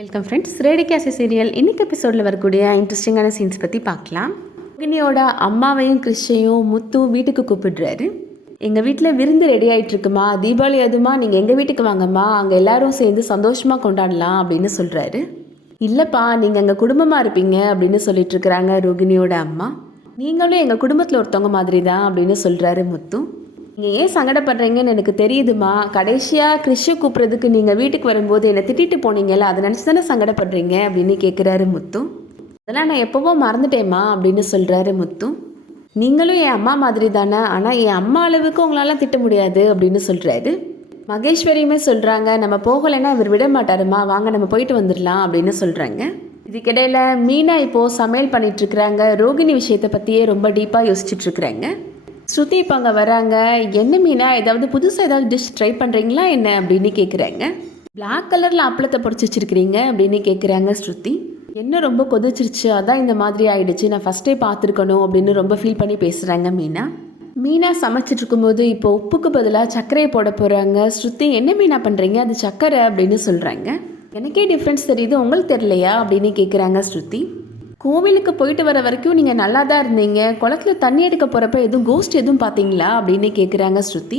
Welcome friends. Radii கேசி serial இன்னைக்கு எபிசோடில் வரக்கூடிய இன்ட்ரெஸ்டிங்கான சீன்ஸ் பற்றி பார்க்கலாம். ரோகிணியோட அம்மாவையும் கிறிஷையும் முத்து வீட்டுக்கு கூப்பிடுறாரு. எங்கள் வீட்டில் விருந்து ரெடி ஆகிட்டு இருக்குமா, தீபாவளி அதுமா, நீங்கள் எங்கள் வீட்டுக்கு வாங்கம்மா, அங்கே எல்லாரும் சேர்ந்து சந்தோஷமாக கொண்டாடலாம் அப்படின்னு சொல்கிறாரு. இல்லைப்பா, நீங்கள் எங்கள் குடும்பமாக இருப்பீங்க அப்படின்னு சொல்லிட்டு இருக்கிறாங்க ரோகிணியோட அம்மா. நீங்களும் எங்கள் குடும்பத்தில் ஒருத்தவங்க மாதிரி தான் அப்படின்னு சொல்கிறாரு முத்து. நீங்கள் ஏன் சங்கடப்படுறீங்கன்னு எனக்கு தெரியுதுமா, கடைசியாக கிறிஷை கூப்பிட்றதுக்கு நீங்கள் வீட்டுக்கு வரும்போது என்னை திட்டிட்டு போனீங்கல்ல, அதை நினச்சி தானே சங்கடப்படுறீங்க அப்படின்னு கேட்குறாரு முத்து. அதெல்லாம் நான் எப்போவோ மறந்துட்டேம்மா அப்படின்னு சொல்கிறாரு முத்து. நீங்களும் என் அம்மா மாதிரி தானே, ஆனால் என் அம்மா அளவுக்கு உங்களால் திட்ட முடியாது அப்படின்னு சொல்கிறாரு. மகேஸ்வரியுமே சொல்கிறாங்க, நம்ம போகலைன்னா இவர் விட மாட்டாருமா, வாங்க நம்ம போயிட்டு வந்துடலாம் அப்படின்னு சொல்கிறாங்க. இதுக்கிடையில் மீனா இப்போது சமையல் பண்ணிகிட்ருக்குறாங்க. ரோகிணி விஷயத்தை பற்றியே ரொம்ப டீப்பாக யோசிச்சுட்ருக்குறாங்க. ஸ்ருதி இப்போ அங்கே வராங்க. என்ன மீனா, ஏதாவது புதுசாக ஏதாவது டிஷ் ட்ரை பண்ணுறீங்களா என்ன அப்படின்னு கேட்குறாங்க. பிளாக் கலரில் அப்பளத்தை பொடிச்சு வச்சுருக்கிறீங்க அப்படின்னு கேட்குறாங்க ஸ்ருதி. என்ன ரொம்ப கொதிச்சிருச்சு, அதான் இந்த மாதிரி ஆயிடுச்சு, நான் ஃபஸ்ட்டே பார்த்துருக்கணும் அப்படின்னு ரொம்ப ஃபீல் பண்ணி பேசுகிறாங்க மீனா. மீனா சமைச்சிட்டு இருக்கும்போது இப்போ உப்புக்கு பதிலாக சர்க்கரையை போட போகிறாங்க. ஸ்ருதி, என்ன மீனா பண்ணுறீங்க, அது சர்க்கரை அப்படின்னு சொல்கிறாங்க. எனக்கே டிஃப்ரென்ஸ் தெரியுது, உங்களுக்கு தெரியலையா அப்படின்னு கேட்குறாங்க ஸ்ருதி. கோவிலுக்கு போயிட்டு வர வரைக்கும் நீங்கள் நல்லா தான் இருந்தீங்க, குளத்தில் தண்ணி எடுக்க போகிறப்ப எதுவும் கோஸ்ட் எதுவும் பார்த்தீங்களா அப்படின்னு கேட்குறாங்க ஸ்ருதி.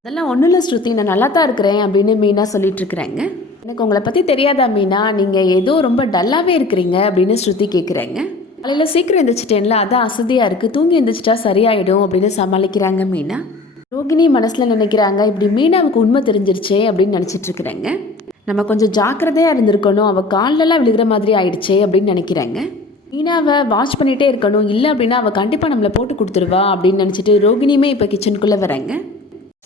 அதெல்லாம் ஒன்றும் இல்லை ஸ்ருதி, நான் நல்லா தான் இருக்கிறேன் அப்படின்னு மீனா சொல்லிட்டு இருக்கிறாங்க. எனக்கு உங்களை பற்றி தெரியாதா மீனா, நீங்கள் ஏதோ ரொம்ப டல்லாகவே இருக்கிறீங்க அப்படின்னு ஸ்ருதி கேட்குறாங்க. காலையில் சீக்கிரம் எழுந்திரிச்சிட்டேன்ல, அதான் அசதியாக இருக்குது, தூங்கி எழுந்திரிச்சிட்டா சரியாயிடும் அப்படின்னு சமாளிக்கிறாங்க மீனா. ரோகிணி மனசில் நினைக்கிறாங்க, இப்படி மீனாவுக்கு உண்மை தெரிஞ்சிருச்சே அப்படின்னு நினச்சிட்டு இருக்கிறாங்க. நம்ம கொஞ்சம் ஜாக்கிரதையாக இருந்திருக்கணும், அவள் காலிலெல்லாம் விழுகிற மாதிரி ஆயிடுச்சே அப்படின்னு நினைக்கிறாங்க. மீனாவை வாட்ச் பண்ணிகிட்டே இருக்கணும், இல்லை அப்படின்னா அவள் கண்டிப்பாக நம்மளை போட்டு கொடுத்துருவா அப்படின்னு நினச்சிட்டு ரோகிணியுமே இப்போ கிச்சனுக்குள்ளே வராங்க.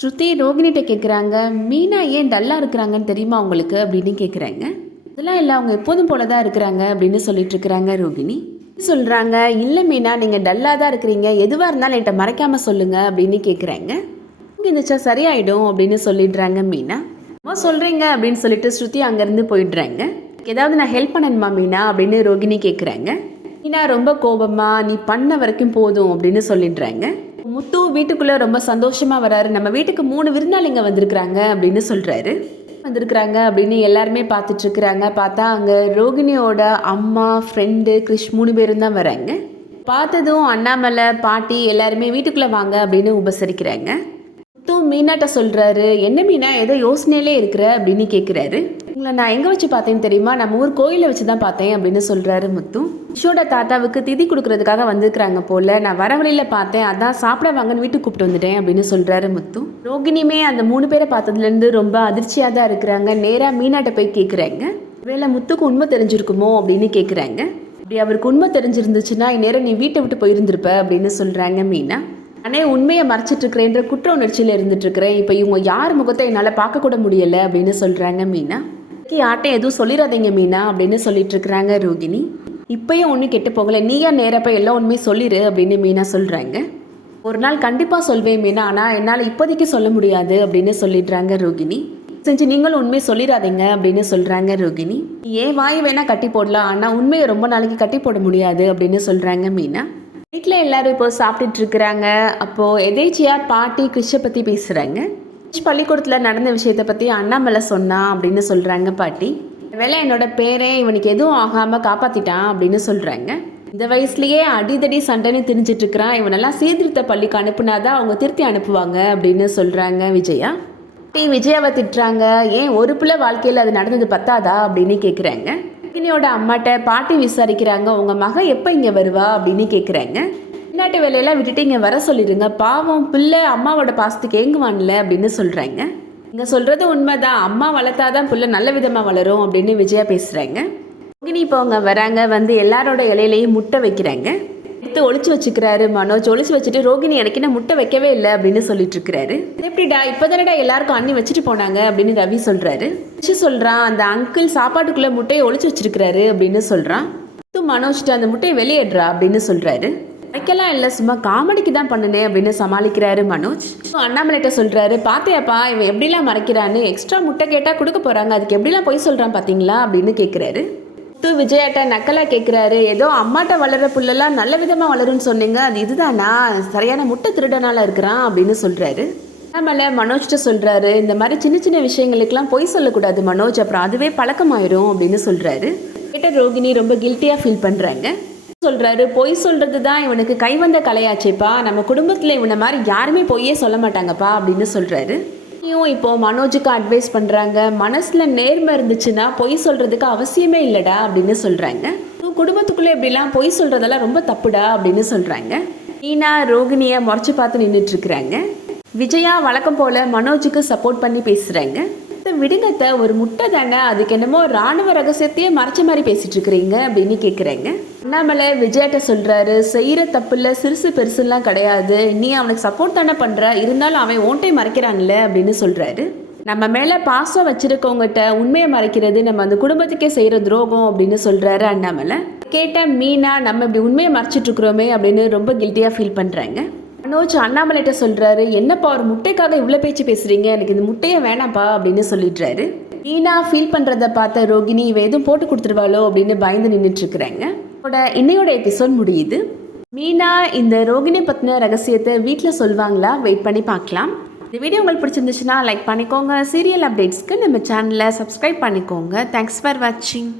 ஸ்ருதி ரோகிணிகிட்ட கேட்குறாங்க, மீனா ஏன் டல்லாக இருக்கிறாங்கன்னு தெரியுமா உங்களுக்கு அப்படின்னு கேட்குறாங்க. அதெல்லாம் இல்லை, அவங்க எப்போதும் போல தான் இருக்கிறாங்க அப்படின்னு சொல்லிட்டு இருக்கிறாங்க ரோகிணி. சொல்கிறாங்க, இல்லை மீனா, நீங்கள் டல்லாக தான் இருக்கிறீங்க, எதுவாக இருந்தாலும் என்கிட்ட மறைக்காமல் சொல்லுங்கள் அப்படின்னு கேட்குறாங்க. இங்கே இருந்துச்சா சரியாயிடும் அப்படின்னு சொல்லிடுறாங்க மீனா. அம்மா சொல்கிறீங்க அப்படின்னு சொல்லிட்டு ஸ்ருதி அங்கேருந்து போயிடுறாங்க. ஏதாவது நான் ஹெல்ப் பண்ணணுமா மீனா அப்படின்னு ரோகிணி கேட்குறாங்க. மீனா ரொம்ப கோபமா, நீ பண்ண வரைக்கும் போதும் அப்படின்னு சொல்லிடுறாங்க. முத்து வீட்டுக்குள்ளே ரொம்ப சந்தோஷமாக வராரு. நம்ம வீட்டுக்கு 3 விருந்தாளிங்க வந்திருக்கிறாங்க அப்படின்னு சொல்கிறாரு. வந்திருக்கிறாங்க அப்படின்னு எல்லாருமே பார்த்துட்ருக்குறாங்க. பார்த்தா அங்கே ரோகிணியோட அம்மா, ஃப்ரெண்டு, கிறிஷ் 3 பேரும் தான் வராங்க. பார்த்ததும் அண்ணாமலை, பாட்டி எல்லாருமே வீட்டுக்குள்ளே வாங்க அப்படின்னு உபசரிக்கிறாங்க. முத்து மீனாட்ட சொல்கிறாரு, என்ன மீனா ஏதோ யோசனையிலே இருக்கிற அப்படின்னு கேட்குறாரு. உங்களை நான் எங்கே வச்சு பார்த்தேன்னு தெரியுமா, நம்ம ஊர் கோயிலை வச்சு தான் பார்த்தேன் அப்படின்னு சொல்கிறாரு முத்து. கிஷோட தாத்தாவுக்கு திதி கொடுக்கறதுக்காக வந்திருக்கிறாங்க போல், நான் வர வழியில் பார்த்தேன், அதான் சாப்பிட வாங்கன்னு வீட்டுக்கு கூப்பிட்டு வந்துட்டேன் அப்படின்னு சொல்கிறாரு முத்து. ரோகிணியுமே அந்த 3 பேரை பார்த்ததுலேருந்து ரொம்ப அதிர்ச்சியாக தான் இருக்கிறாங்க. நேராக மீனாட்ட போய் கேட்குறாங்க, வேலை முத்துக்கு உண்மை தெரிஞ்சிருக்குமோ அப்படின்னு கேட்குறாங்க. அப்படி அவருக்கு உண்மை தெரிஞ்சிருந்துச்சுன்னா இந்நேரம் நீ வீட்டை விட்டு போயிருந்திருப்ப அப்படின்னு சொல்கிறாங்க மீனா. அண்ணே, உண்மையை மறைச்சிட்டு இருக்கிறேன்ற குற்ற உணர்ச்சியில் இருந்துட்டு இருக்கிறேன், இப்போ இவங்க யார் முகத்தை என்னால் பார்க்கக்கூட முடியலை அப்படின்னு சொல்கிறாங்க மீனா. யார்ட்டையும் எதுவும் சொல்லிடாதீங்க மீனா அப்படின்னு சொல்லிட்டு இருக்கிறாங்க ரோகிணி. இப்பயும் ஒன்றும் கெட்டு போகலை, நீயா நேரப்போ எல்லாம் உண்மையை சொல்லிடு அப்படின்னு மீனா சொல்கிறாங்க. ஒரு நாள் கண்டிப்பாக சொல்வேன் மீனா, ஆனால் என்னால் இப்போதைக்கு சொல்ல முடியாது அப்படின்னு சொல்லிடுறாங்க ரோகிணி. செஞ்சு நீங்களும் உண்மையை சொல்லிடாதீங்க அப்படின்னு சொல்கிறாங்க ரோகிணி. ஏன் வாய் வேணால் கட்டி போடலாம், ஆனால் உண்மையை ரொம்ப நாளைக்கு கட்டி போட முடியாது அப்படின்னு சொல்கிறாங்க மீனா. வீட்டில் எல்லோரும் இப்போ சாப்பிட்டுட்டு இருக்கிறாங்க. அப்போது எதேச்சியாக பாட்டி கிறிஷை பற்றி பேசுகிறாங்க. கிறிஷ் பள்ளிக்கூடத்தில் நடந்த விஷயத்தை பற்றி அண்ணாமலை சொன்னான் அப்படின்னு சொல்கிறாங்க பாட்டி. வேலை என்னோட பேரன் இவனுக்கு எதுவும் ஆகாமல் காப்பாற்றிட்டான் அப்படின்னு சொல்கிறாங்க. இந்த வயசுலேயே அடிதடி சண்டைன்னு தெரிஞ்சிட்டு இருக்கிறான், இவனெல்லாம் சீர்திருத்த பள்ளிக்கு அனுப்புனாதான் அவங்க திருத்தி அனுப்புவாங்க அப்படின்னு சொல்கிறாங்க விஜயா. பாட்டி விஜயாவை திட்டுறாங்க, ஏன் ஒரு பிள்ளை வாழ்க்கையில் அது நடந்தது பத்தாதா அப்படின்னு கேட்குறாங்க. ரோகிணியோட அம்மாட்ட பாட்டி விசாரிக்கிறாங்க, உங்கள் மக எப்போ இங்கே வருவா அப்படின்னு கேட்குறாங்க. வெளிநாட்டு வேலையெல்லாம் விட்டுட்டு இங்கே வர சொல்லிடுங்க, பாவம் பிள்ளை அம்மாவோட பாசத்துக்கு ஏங்குவான்ல அப்படின்னு சொல்கிறாங்க. இங்கே சொல்கிறது உண்மைதான், அம்மா வளர்த்தாதான் பிள்ளை நல்ல விதமாக வளரும் அப்படின்னு விஜயா பேசுகிறாங்க. ரோகிணி இப்போ அவங்க வராங்க, வந்து எல்லாரோட இலையிலையும் முட்டை வைக்கிறாங்க. எடுத்து ஒளிச்சு வச்சுக்கிறாரு மனோஜ். ஒளிச்சு வச்சுட்டு, ரோகிணி எனக்கு என்ன முட்டை வைக்கவே இல்லை அப்படின்னு சொல்லிட்டு இருக்கிறாரு. எப்படிடா இப்போ தானடா எல்லாருக்கும் அண்ணி வச்சுட்டு போனாங்க அப்படின்னு ரவி சொல்கிறாரு. சொல்கிறான், அந்த அங்கிள் சாப்பாட்டுக்குள்ளே முட்டையை ஒளிச்சு வச்சிருக்கிறாரு அப்படின்னு சொல்கிறான். மனோஜ்ட்டு அந்த முட்டையை வெளியேடுறா அப்படின்னு சொல்கிறாரு. வைக்கலாம் இல்லை, சும்மா காமெடிக்கு தான் பண்ணுனேன் அப்படின்னு சமாளிக்கிறாரு மனோஜ். அண்ணாமலைகிட்ட சொல்கிறாரு, பார்த்தியாப்பா இவன் எப்படிலாம் மறைக்கிறான்னு, எக்ஸ்ட்ரா முட்டை கேட்டால் கொடுக்க போகிறாங்க, அதுக்கு எப்படிலாம் போய் சொல்கிறான் பார்த்தீங்களா அப்படின்னு கேட்குறாரு. முத்து விஜயாட்ட நக்கலாக கேட்குறாரு, ஏதோ அம்மாட்ட வளர்கிற புள்ளெல்லாம் நல்ல விதமாக வளரும்னு சொன்னீங்க, அது இதுதானா, சரியான முட்டை திருடனால இருக்கிறான் அப்படின்னு சொல்கிறாரு. நம்மள மனோஜ்கிட்ட சொல்கிறாரு, இந்த மாதிரி சின்ன சின்ன விஷயங்களுக்கெல்லாம் பொய் சொல்லக்கூடாது மனோஜ், அப்புறம் அதுவே பழக்கமாயிரும் அப்படின்னு சொல்கிறாரு. கேட்ட ரோகிணி ரொம்ப கில்ட்டியாக ஃபீல் பண்ணுறாங்க. சொல்கிறாரு, பொய் சொல்கிறது தான் இவனுக்கு கைவந்த கலையாச்சேப்பா, நம்ம குடும்பத்தில் இவனை மாதிரி யாருமே பொய்யே சொல்ல மாட்டாங்கப்பா அப்படின்னு சொல்கிறாரு. இப்போ மனோஜுக்கு அட்வைஸ் பண்ணுறாங்க, மனசில் நேர்மை இருந்துச்சுன்னா பொய் சொல்கிறதுக்கு அவசியமே இல்லைடா அப்படின்னு சொல்கிறாங்க. குடும்பத்துக்குள்ளே இப்படிலாம் பொய் சொல்கிறதெல்லாம் ரொம்ப தப்புடா அப்படின்னு சொல்கிறாங்க. மீனா ரோகிணியை முறைச்சி பார்த்து நின்றுட்டுருக்குறாங்க. விஜயா வழக்கம் போல் மனோஜுக்கு சப்போர்ட் பண்ணி பேசுகிறாங்க. விடுங்கத்த, ஒரு முட்டை தானே, அதுக்கு என்னமோ ராணுவ ரகசியத்தையே மறைச்ச மாதிரி பேசிகிட்டு இருக்கிறீங்க அப்படின்னு கேட்குறாங்க. அண்ணாமலை விஜயாட்ட சொல்கிறாரு, செய்கிற தப்புல சிறுசு பெருசுலாம் கிடையாது, நீ அவனுக்கு சப்போர்ட் தானே பண்ணுற, இருந்தாலும் அவன் ஓன்ட்டை மறைக்கிறான்ல அப்படின்னு சொல்கிறாரு. நம்ம மேலே பாசம் வச்சுருக்கவங்ககிட்ட உண்மையை மறைக்கிறது நம்ம அந்த குடும்பத்துக்கே செய்கிற துரோகம் அப்படின்னு சொல்கிறாரு அண்ணாமலை. கேட்ட மீனா, நம்ம இப்படி உண்மையை மறைச்சிட்ருக்குறோமே அப்படின்னு ரொம்ப கில்ட்டியாக ஃபீல் பண்ணுறாங்க. மனோஜ் அண்ணாமலைகிட்ட சொல்கிறாரு, என்னப்பா ஒரு முட்டைக்காக இவ்வளோ பேச்சு பேசுகிறீங்க, எனக்கு இந்த முட்டையை வேணாம்ப்பா அப்படின்னு சொல்லிடுறாரு. மீனா ஃபீல் பண்ணுறத பார்த்த ரோகிணி இவ எதுவும் போட்டு கொடுத்துருவாளோ அப்படின்னு பயந்து நின்றுட்டுருக்குறாங்க. இன்னையோட எபிசோட் முடியுது. மீனா இந்த ரோகிணி பற்றின ரகசியத்தை வீட்டில் சொல்லுவாங்களா, வெயிட் பண்ணி பார்க்கலாம். இந்த வீடியோ உங்களுக்கு பிடிச்சிருந்துச்சுன்னா லைக் பண்ணிக்கோங்க. சீரியல் அப்டேட்ஸ்க்கு நம்ம சேனலை சப்ஸ்கிரைப் பண்ணிக்கோங்க. தேங்க்ஸ் ஃபார் வாட்சிங்.